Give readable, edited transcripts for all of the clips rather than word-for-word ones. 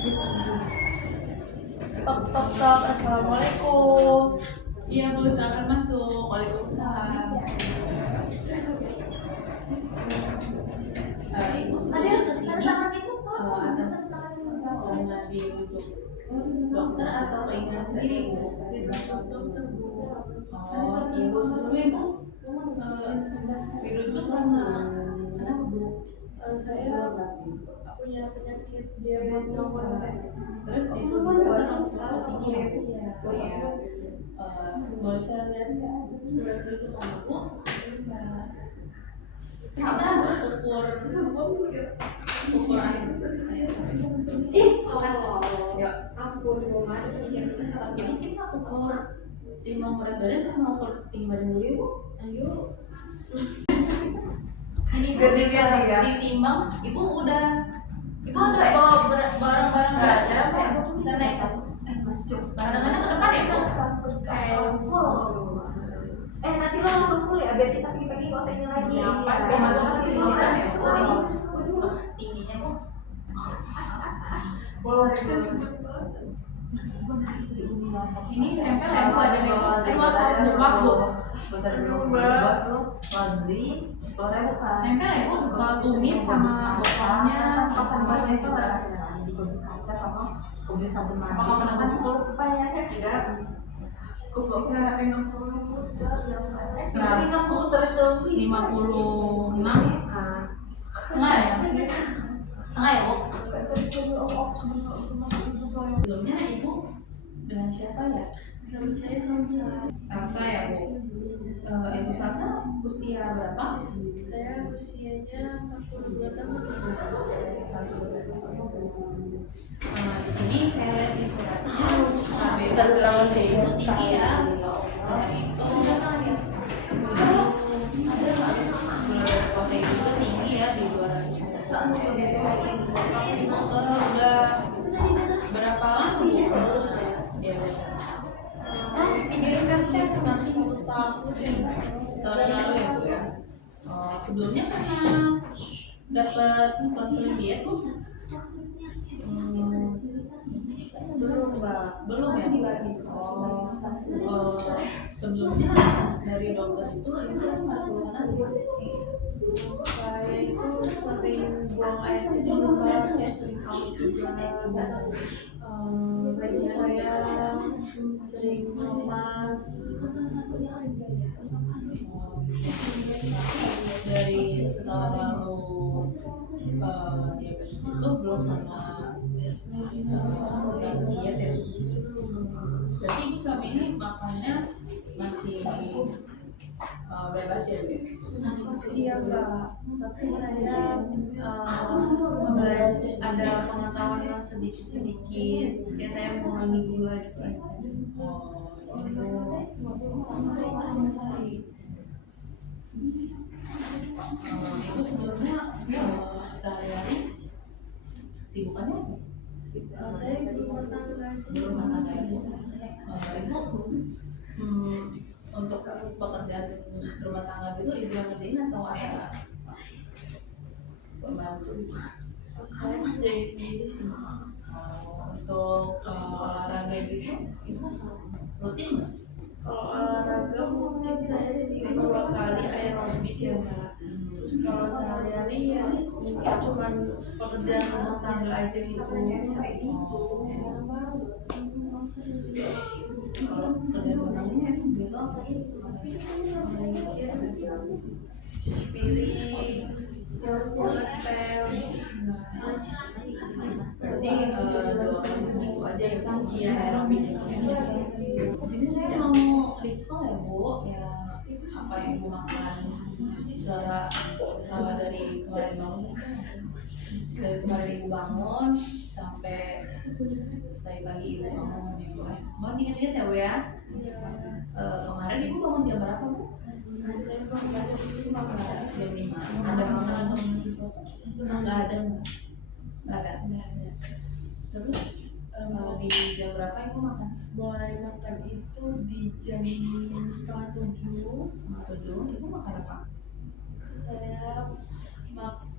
Tok tok tok, assalamualaikum. Iya Bu, silakan masuk. Waalaikumsalam. Ibu sebenarnya kesini atas karena dirujuk dokter atau keinginan sendiri Bu? Dirujuk dokter Bu. Oh, Ibu sebelumnya Ibu dirujuk karena kenapa Bu? Saya punya penyakit diabetes. Terus disuruh dokter langsung ke sini ya Bu? Iya. Boleh saya lihat surat rujukan Bu? Kita ukur ukuran ya Ampun, jadi kita ukur timbang berat badan sama ukur tinggi badan dulu ya Bu. ayo. Sini Bu bisa ditimbang. Ibu udah bawa barang-barang beratnya bisa naik kadang-kadang ke depan ya Bu. Nanti lo langsung full ya, biar kita pagi-pagi gak usah ini lagi. Besok gue kasih kilogram ya Bu. Tingginya Bu. Ini nempel ya Bu, ada nih Bu. Buat Bu. Nempel ya Bu, kalau tumit sama botolnya sama itu kaca sama mobil sabun mandi. Apakah menekan Bu? Tidak. Bisa 50 enggak ya? Enggak ya Bu? Sebelumnya Ibu dengan siapa ya? Nama saya Salsa. Salsa ya Bu? Ibu Salsa usia berapa? Saya usianya 42 tahun. Di sini saya lihat di suratnya bebas Ibu tinggi ya. Itu foto Ibu juga tinggi ya di 200. Ibu udah berapa lama Bu diabetes? Ini kan cuma 10 tahun. Tahun lalu ya Bu ya. Sebelumnya karena dapat konseling diet Bu? Belum, Mbak. Belum ya? Sebelumnya dari dokter itu Saya itu sering buang air kecil, Mbak, terus sering haus juga. Terus saya sering lemas. Dari setahun lalu diabetes itu belum pernah diet ya. Berarti Ibu selama ini makannya masih bebas ya Bu? Iya, Mbak. Tapi saya ada pengetahuan sedikit-sedikit. Ya saya mengurangi gula gitu aja. Itu sebelumnya sehari-hari sibukannya apa? Saya ibu rumah tangga. Ibu untuk pekerjaan rumah tangga gitu ibu yang ngerjain atau ada pembantu? Saya menjadi sendiri sih. Untuk olahraga gitu ibu rutin nggak? Kalau olahraga mungkin saya seminggu 2 kali aerobik ya, Mbak. Terus kalau sehari-hari ya mungkin cuma pekerjaan rumah tangga aja gitu. Kalau kerjaan rumah tangganya gitu Cuci piring, ngepel. berarti 2 kali seminggu aja ya Bu? Iya, aerobik. Di sini saya mau recall ya Bu, ya apa yang Ibu makan dari kemarin bangun, dari kemarin Ibu bangun sampai tadi pagi Ibu bangun ya Bu. Mohon diingat-ingat ya Bu ya. Kemarin Ibu bangun jam berapa Bu? Saya bangun Jam 5. Ada makanan atau minum sesuatu? nggak ada, Mbak. Nggak ada. Terus di jam berapa Ibu makan? Mulai makan itu di jam 6:30. Ibu makan apa? Terus saya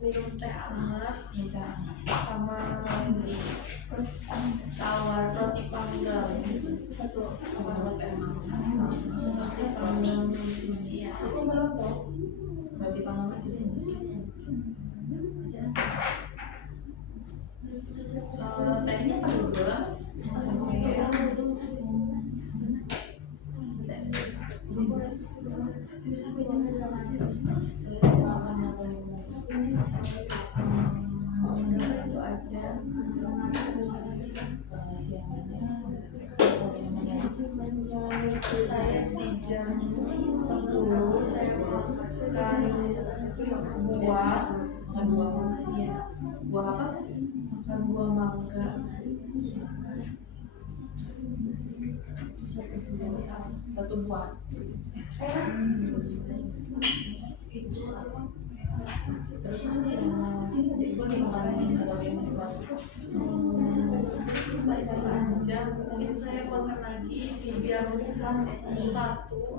minum teh hangat Minta sama Roti panggang mesis ya. Berarti panggang mesis ini. Tadinya pakai gula. Itu aja. Saya di jam 10 saya makan buah. Ya, Buah apa? makan buah mangga. Satu buah. Terus ibu dimakanin atau minum sesuatu? Aja mungkin saya makan lagi di jam 1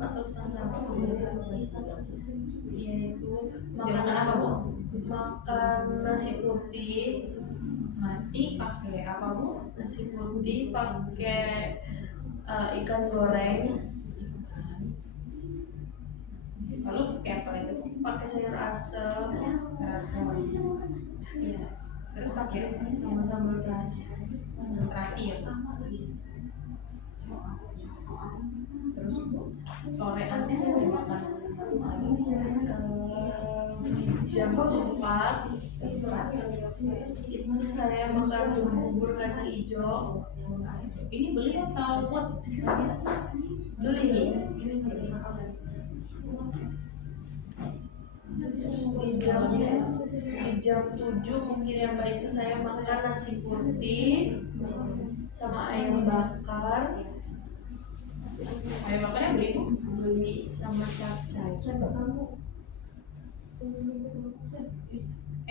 atau setengah 1, yaitu Makan apa, Bu? makan nasi putih. Nasi pakai apa, Bu? Nasi putih pakai ikan goreng. Lalu pakai apa lagi, Bu? Pakai sayur asem. Rasa. Iya. Terus pakai Sama sambal terasi. terasi ya. Terus soreannya makan Jam 4 itu saya makan bubur kacang hijau. ini beli atau buat? Beli. Di jam 7 mungkin ya Mbak, itu saya makan nasi putih sama ayam bakar. Ayo makannya beli, Bu. Beli sama capcay.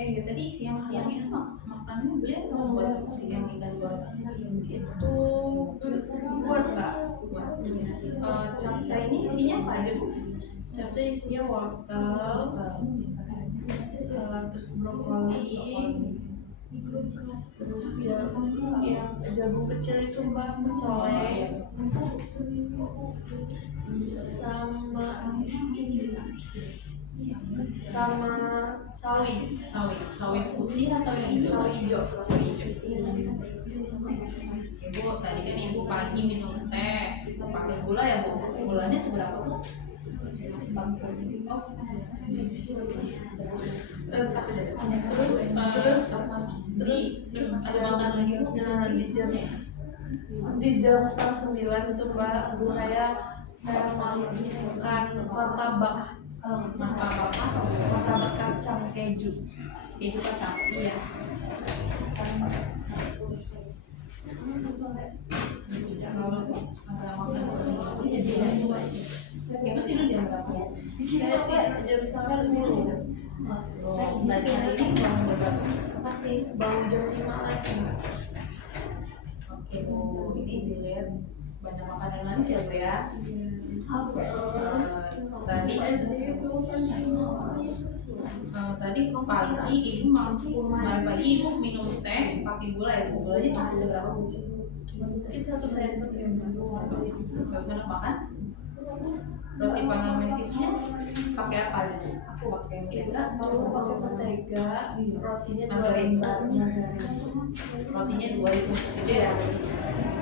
Ya tadi siang-siang itu makannya beli atau buat yang ikan goreng? Itu buat Mbak. Capcay ini isinya apa aja, Bu? Capcay isinya wortel, terus brokoli, terus yang jagung kecil itu Mbak, soleh, sama ini Mbak, sama sawi Putih atau yang hijau? sawi hijau. Ibu tadi kan ibu pagi minum teh pakai gula ya, Bu. Gulanya seberapa, Bu? Terus ada makan lagi, Bu? Nah, di jam setengah 9 itu Mbak, saya makan martabak kacang keju. Keju kacang. Iya. Itu tidur jam berapa? Saya tidur jam setengah 10. Tadi hari ini bangun jam berapa? Masih bangun jam 5 lagi. Oke, Bu, ini dilihat banyak makanan manis ya, Bu ya. Tadi pagi ibu kemarin pagi ibu minum teh pakai gula ya, Bu. Gulanya pakai seberapa, Bu? Mungkin 1 sendok ya Mbak. Terus enak makan. Roti panggang mesisnya pakai apa aja? Aku pakai mentega. Aku pakai mentega, rotinya 2 Margarin. lembar. Rotinya 2 itu gede ya.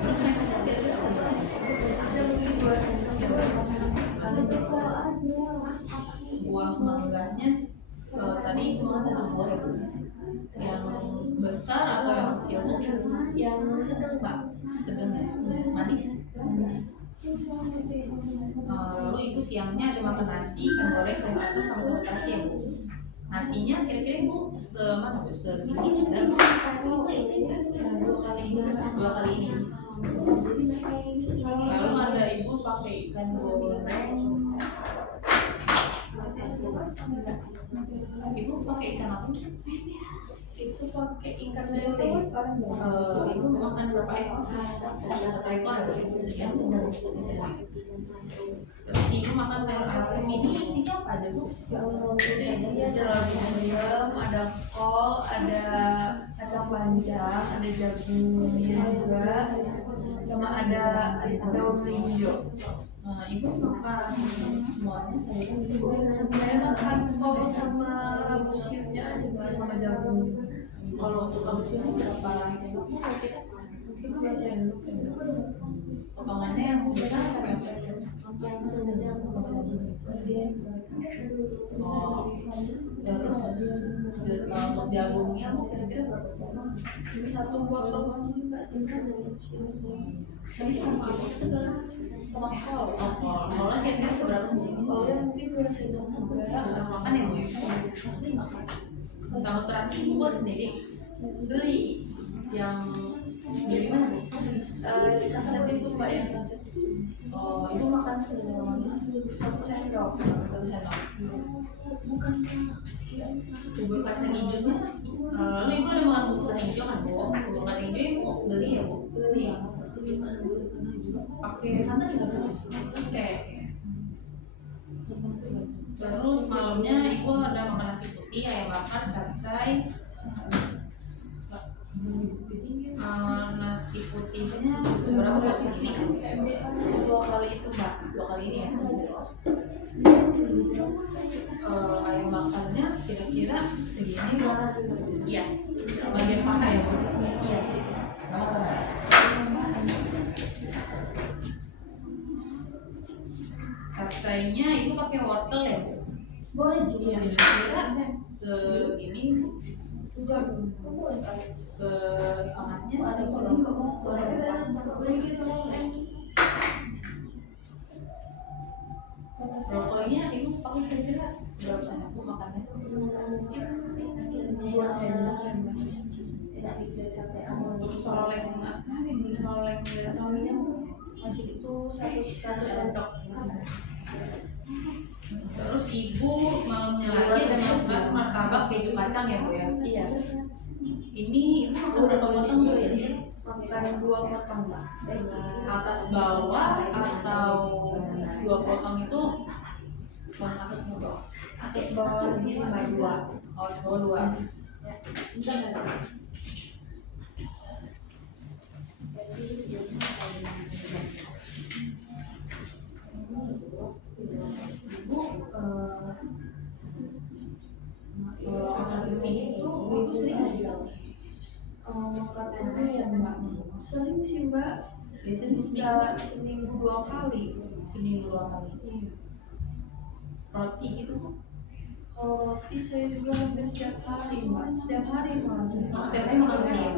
Terus mesisnya kira-kira seberapa? Mesisnya mungkin 2 sendok ya Mbak. Buah mangganya tadi itu makan satu buah ya, Bu. Yang besar atau yang kecil, Bu? Yang sedang Mbak. Sedang ya? Manis. Lalu ibu siangnya ada makan nasi, ikan goreng, sayur asam sama sambal terasi ya, Bu. Nasinya kira-kira ibu semana, Bu? Segini ada? 2 kali ini. Lalu ada ibu pakai ikan goreng. Ibu pakai ikan apa? Itu pakai ikan lele. Ibu makan berapa ekor? 1 ekor ya, Bu? Yang sedang. Terus ibu makan sayur asem ini isinya apa aja, Bu? Itu isinya ada labu siam, ada kol, ada kacang panjang, ada jagungnya juga, sama ada daun linjo. Nah, ibu makan semuanya. Saya makan kol sama museumnya aja Mbak, sama jagung. Kalau untuk kamu sih berapa sendok? Mungkin 2 sendok ya. Potongannya yang besar sampai apa? Yang sedang Oh, terus untuk jagungnya bu kira-kira berapa potong? 1 potong segini Mbak, kecil. Sama kol. Oh, kolnya kira-kira seberapa sendok? Kolnya mungkin 2 sendok juga. Bisa makan ya bu ya? Pasti makan. Sama terasi ibu buat sendiri? Beli Yang beli mana bu? saset itu Mbak, yang saset. Oh, ibu makan semuanya 1 sendok. 1 sendok. Bukan bubur kacang hijaunya. Lalu ibu ada makan bubur kacang hijau kan bu? Bubur kacang hijau ibu beli ya bu? Beli. Pakai santan nggak bu? Oke. Terus malamnya ibu ada makan nasi putih, ayam bakar, capcay. Nasi putihnya seberapa porsi ini? 2 kali itu Mbak. 2 kali ini ya. Ayam bakarnya kira-kira segini. Iya. Bagian paha ya bu? Iya. Capcaynya itu pakai wortel ya bu? Boleh juga. Iya, kira-kira segini setengahnya atau Boleh gitu. brokolinya ibu pakai kira-kira berapa sendok bu makannya? 2 sendok ya Mbak. Untuk soleng dan suaminya bu? Itu 1 sendok. Terus ibu malamnya lagi ada makan martabak keju kacang ya bu ya? Iya. Ini ibu makan berapa potong bu ya? Makan 2 potong Mbak. Atas bawah atau 2 potong itu yang atas bawah? Atas bawah ini Mbak 2. Oh, atas bawah 2. Ibu makan itu sering nggak sih? Makan ini ya Mbak. Sering sih Mbak. Biasanya Bisa seminggu 2 kali. seminggu 2 kali. Iya. Roti gitu. Kalau roti saya juga hampir setiap hari Mbak. Setiap hari malah. Oh, setiap hari makan roti ya?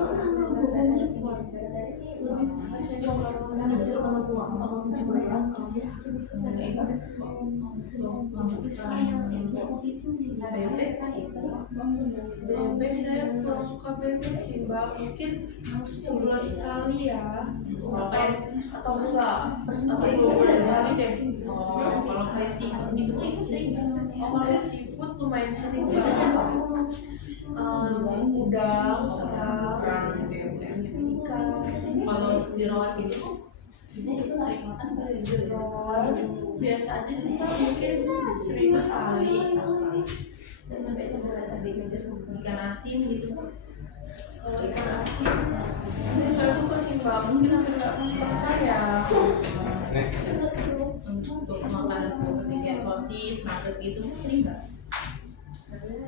Saya juga bebek saya kurang suka bebek sih Mbak. Mungkin sebulan sekali ya. Atau bisa atau 2 bulan sekali deh. Oh, kalau kayak seafood gitu tuh ibu sering nggak? Kalau seafood lumayan sering Mbak. Udang, kerang, gitu ya bu ya. ikan. Kalau jeroan gitu tuh ibu sering makan nggak? Jeroan biasa aja sih Mbak. Mungkin seminggu sekali. Ikan asin gitu. Kalau ikan asin saya nggak suka sih Mbak. Mungkin aku nggak pernah ya. Untuk makanan seperti kayak sosis, nugget gitu sering nggak?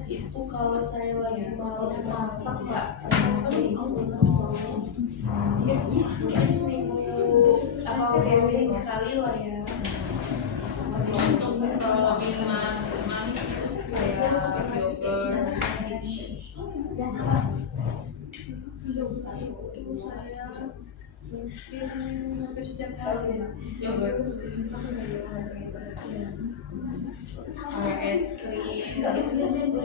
Itu kalau saya lagi males masak Mbak, saya makan itu. Ya mungkin seminggu atau 2 minggu sekali lah ya. Untuk minuman manis gitu kayak yogurt, Itu saya mungkin hampir setiap hari Mbak. yogurt, kayak es krim gitu.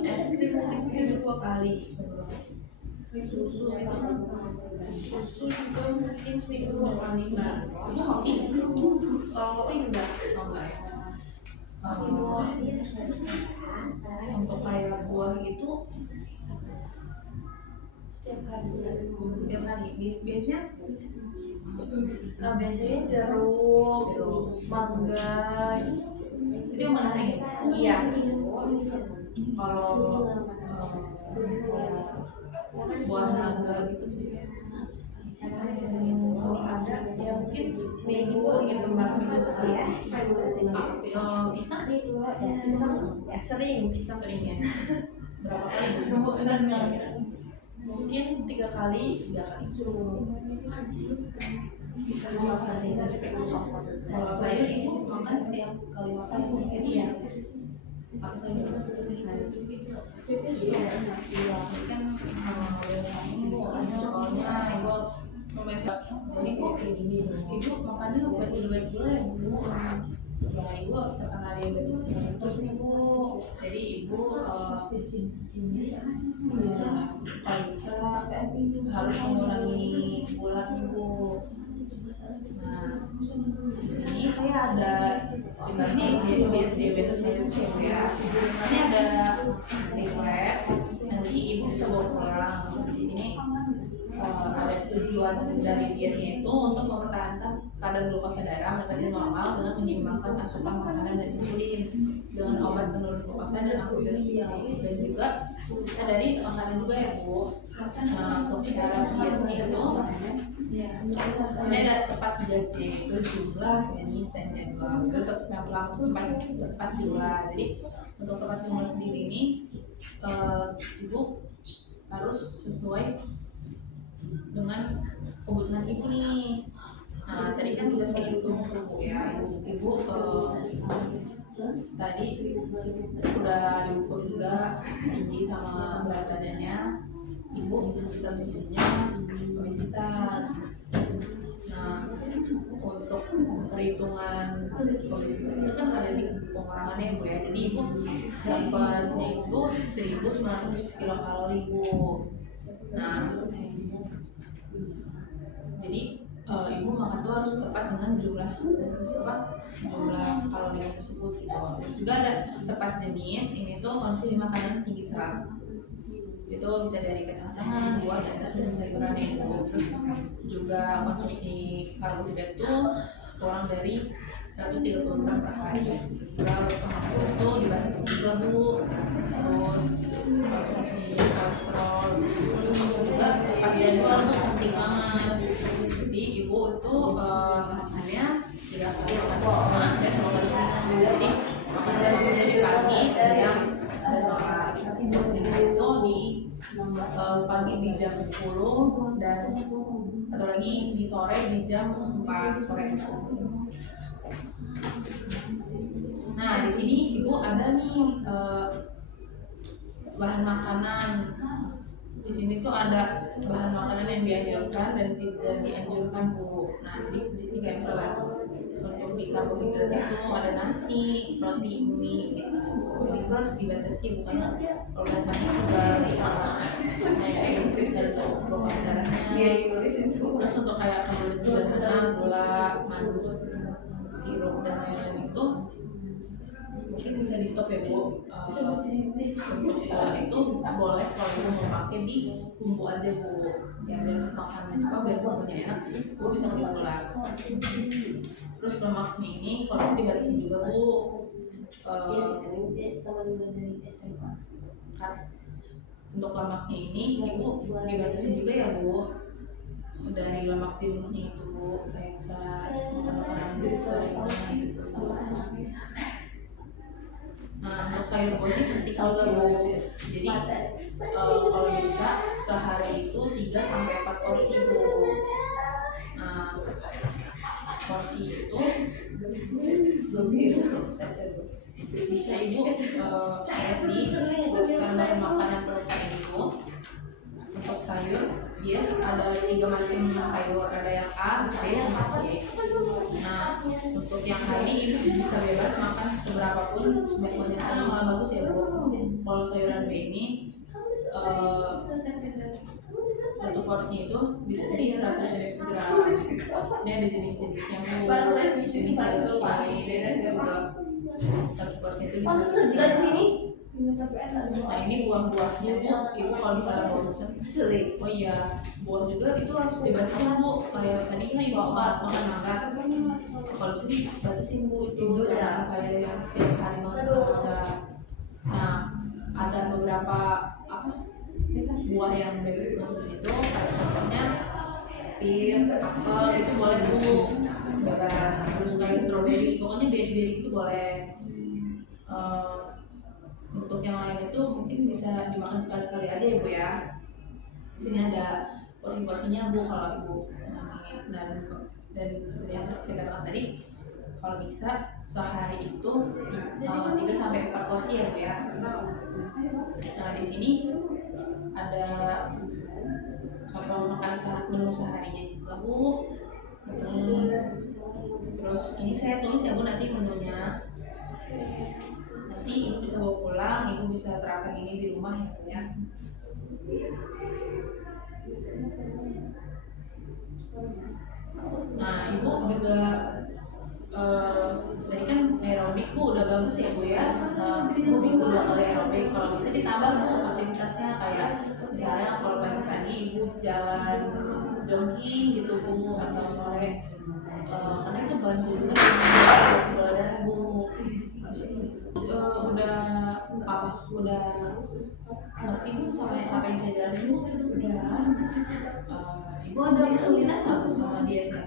Es krim mungkin seminggu 2 kali. Susu gitu. Susu juga mungkin seminggu 2 kali Mbak. Itu kopi. Kalau kopi enggak. Oh, enggak ya. Untuk kayak buah gitu Setiap hari. setiap hari. Biasanya Biasanya jeruk, mangga. itu yang mana sering? Iya. Kalau buah naga gitu. Kalau ada ya mungkin seminggu gitu mbak, seminggu sekali ya. Pisang Sering sering ya. Berapa kali bu seminggu? mungkin 3 kali. 3 kali. Kalau sayur ibu makan setiap kali makan mungkin ya. Pakai sayur seperti sayur. Kan ibu ada soalnya ibu jadi ibu makannya baik dulu ya bu. Ya ibu terkena diabetes terus nih bu. Jadi ibu kalau bisa harus mengurangi gula ibu. Nah, di sini saya ada diabetes mellitus ya. Ini ada riwayat, nanti ibu bisa bawa pulang. Di sini ada tujuan dari dietnya itu untuk mempertahankan kadar glukosa darah menjadi normal dengan menyeimbangkan asupan makanan dan insulin dengan obat penurun glukosa dan antidiabetes, dan juga bisa dari makanan juga ya bu. Nah, untuk syarat dietnya itu sini ada tepat jajan itu jumlah jenis dan jadwal. Itu tepat jumlah. Jadi untuk tepat jumlah sendiri ini ibu harus sesuai dengan kebutuhan ibu nih. Nah, tadi kan sudah saya hitung bu ya, ibu tadi udah diukur juga tinggi sama berat badannya, ibu bisa sebetulnya obesitas. Nah, untuk perhitungan obesitas itu kan ada di pengurangannya bu ya. Jadi ibu dapatnya itu 1.900 kilokalori bu. Nah, jadi ibu makan tuh harus tepat dengan jumlah kalorinya tersebut gitu. Terus juga ada tepat jenis, ini tuh konsumsi makanan tinggi serat. Itu bisa dari kacang-kacangan, buah, dan sayuran yang itu. Terus juga konsumsi karbohidrat tuh kurang dari 130 gram per hari. Terus juga lemak itu dibatasi juga bu. Terus konsumsi kolesterol juga tepat jadwal tuh penting banget. Jadi ibu itu makannya 3 kali makan dan 2 kali siang. Jadi makan dari pagi, siang, dan malam. Terus itu di pagi di jam 10 dan atau lagi di sore di jam 4 sore. Nah, di sini ibu ada nih bahan makanan. Di sini tuh ada bahan makanan yang dianjurkan dan tidak dianjurkan bu. Nah, di sini kayak misalnya untuk di karbohidrat itu ada nasi, roti, mie gitu. Jadi itu harus dibatasi, bukan kalau banyak juga bisa naik dari glukosa darahnya. Terus untuk kayak karbohidrat sederhana, gula, madu, sirup dan lain-lain itu mungkin bisa di stop ya bu. Untuk gula itu boleh kalau ibu mau pakai di bumbu aja bu, ya biar makan biar bumbunya enak, bu bisa pakai gula. Terus lemaknya ini kalau bisa dibatasi juga bu. Untuk lemaknya ini ibu dibatasi juga ya bu, dari lemak jenuhnya itu bu, kayak misalnya makanan gorengan gitu. Nah, untuk sayur buah ini penting juga bu. Jadi kalau bisa sehari itu 3-4 porsi bu. Nah, porsi itu bisa ibu lihat di bahan makanan protein ibu. Untuk sayur dia ada 3 macam sayur, ada yang A, B, sama C. Nah, untuk yang hari ibu bisa bebas makan seberapapun sebanyak-banyaknya, malah bagus ya bu. Kalau sayuran B ini satu porsi itu bisa di 100 gram. Ini ada jenis-jenisnya bu. Ini sayur cair juga. Satu porsi itu bisa 100 gram. Nah, ini buah-buahnya bu, ibu kalau misalnya bosen, oh iya, buah juga itu harus dibatasi bu. Kayak tadi kan ibu makan mangga, kalau bisa dibatasin bu itu, jangan kayak yang setiap hari makan mangga. Nah, ada beberapa buah yang bebas dikonsumsi itu kayak contohnya pir, apel itu boleh bu, bebas. Terus kayak strawberry, pokoknya berry-berry itu boleh. Untuk yang lain itu mungkin bisa dimakan sekali-sekali aja ya bu ya. Di sini ada porsi-porsinya bu kalau ibu dan seperti yang saya katakan tadi, kalau bisa sehari itu 3 sampai 4 porsi ya bu ya. Nah di sini ada contoh makan menu seharinya juga bu. Terus ini saya tulis ya bu nanti menunya. Nanti ibu bisa bawa pulang, ibu bisa terapkan ini di rumah ya bu ya. Nah ibu juga tadi kan aerobik bu udah bagus ya bu ya. Ibu minggu 2 kali aerobik, kalau bisa ditambah bu aktivitasnya kayak misalnya kalau pagi-pagi ibu jalan jogging gitu bu atau sore, karena itu bantu juga gula darah bu. Udah ngerti bu sama apa yang saya jelasin bu? Udah. Ibu ada kesulitan nggak bu sama dietnya?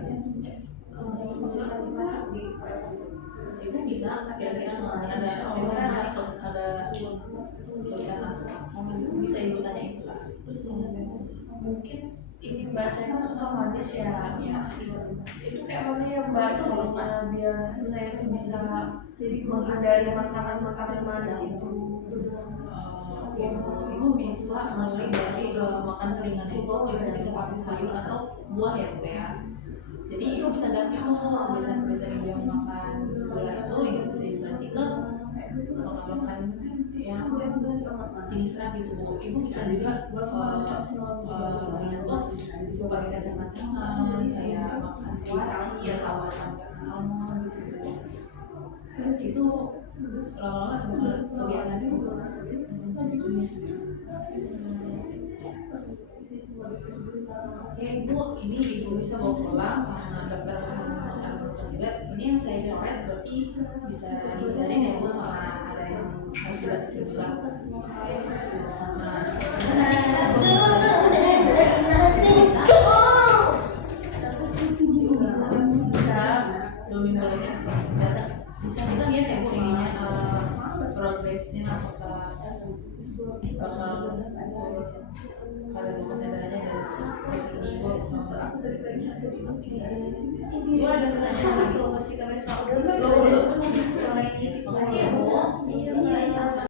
Ibu bisa kira-kira ada kesulitan apa? Bisa ibu tanyain sekarang. Mungkin ini mbak saya kan suka manis ya. Itu kayak mana ya mbak caranya biar saya tuh bisa menghindari makanan manis itu. Oke, ibu bisa mulai dari makan selingan itu, ibu bisa pakai sayur atau buah ya bu ya. Jadi ibu bisa ganti tuh biasa ibu yang makan gula itu, ibu bisa diganti ke makan yang tinggi serat gitu bu. Ibu bisa juga selingan tuh pakai kacang-kacangan, kayak makan sriracha atau makan kacang almond gitu. Itu lama-lama kebiasaan ibu. Oke ibu, ini ibu bisa bawa pulang sama daftar makan juga. Ini yang saya coret berarti bisa dihindarin ya bu sama ada yang harus gratis juga. Nah, bisa 2 minggu lagi bisa kita lihat ya bu ininya progresnya apakah bakal ada nomor sadarnya dan revisi ibu. Ibu